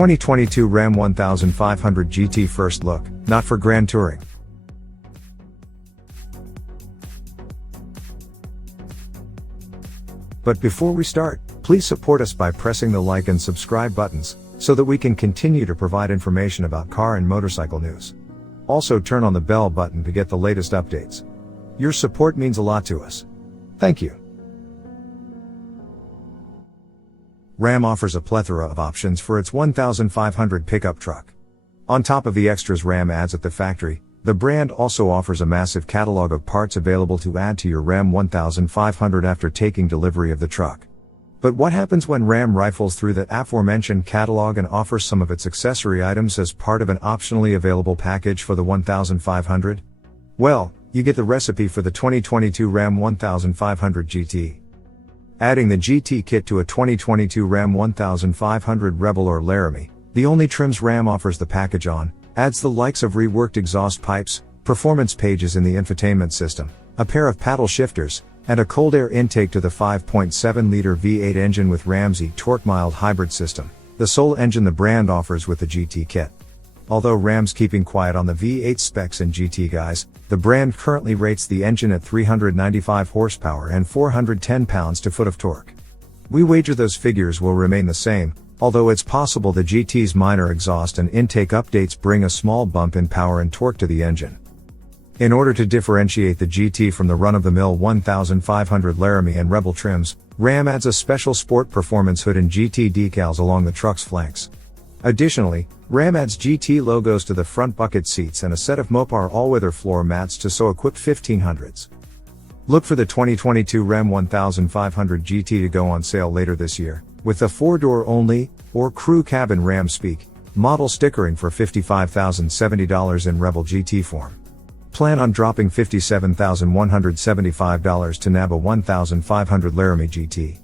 2022 Ram 1500 GT first look, not for grand touring. But before we start, please support us by pressing the like and subscribe buttons, so that we can continue to provide information about car and motorcycle news. Also turn on the bell button to get the latest updates. Your support means a lot to us. Thank you. Ram offers a plethora of options for its 1500 pickup truck. On top of the extras Ram adds at the factory, the brand also offers a massive catalog of parts available to add to your Ram 1500 after taking delivery of the truck. But what happens when Ram rifles through that aforementioned catalog and offers some of its accessory items as part of an optionally available package for the 1500? Well, you get the recipe for the 2022 Ram 1500 GT. Adding the GT kit to a 2022 Ram 1500 Rebel or Laramie, the only trims Ram offers the package on, adds the likes of reworked exhaust pipes, performance pages in the infotainment system, a pair of paddle shifters, and a cold air intake to the 5.7-liter V8 engine with Ram's eTorque mild hybrid system, the sole engine the brand offers with the GT kit. Although Ram's keeping quiet on the V8 specs and GT guise, the brand currently rates the engine at 395 horsepower and 410 pounds-to-foot of torque. We wager those figures will remain the same, although it's possible the GT's minor exhaust and intake updates bring a small bump in power and torque to the engine. In order to differentiate the GT from the run-of-the-mill 1500 Laramie and Rebel trims, Ram adds a special sport performance hood and GT decals along the truck's flanks. Additionally, Ram adds GT logos to the front bucket seats and a set of Mopar all-weather floor mats to so-equipped 1500s. Look for the 2022 Ram 1500 GT to go on sale later this year, with the 4-door only, or crew cabin Ram speak, model stickering for $55,070 in Rebel GT form. Plan on dropping $57,175 to nab a 1500 Laramie GT.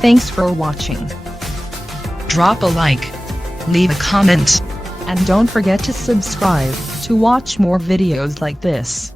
Thanks for watching. Drop a like, leave a comment, And don't forget to subscribe to watch more videos like this.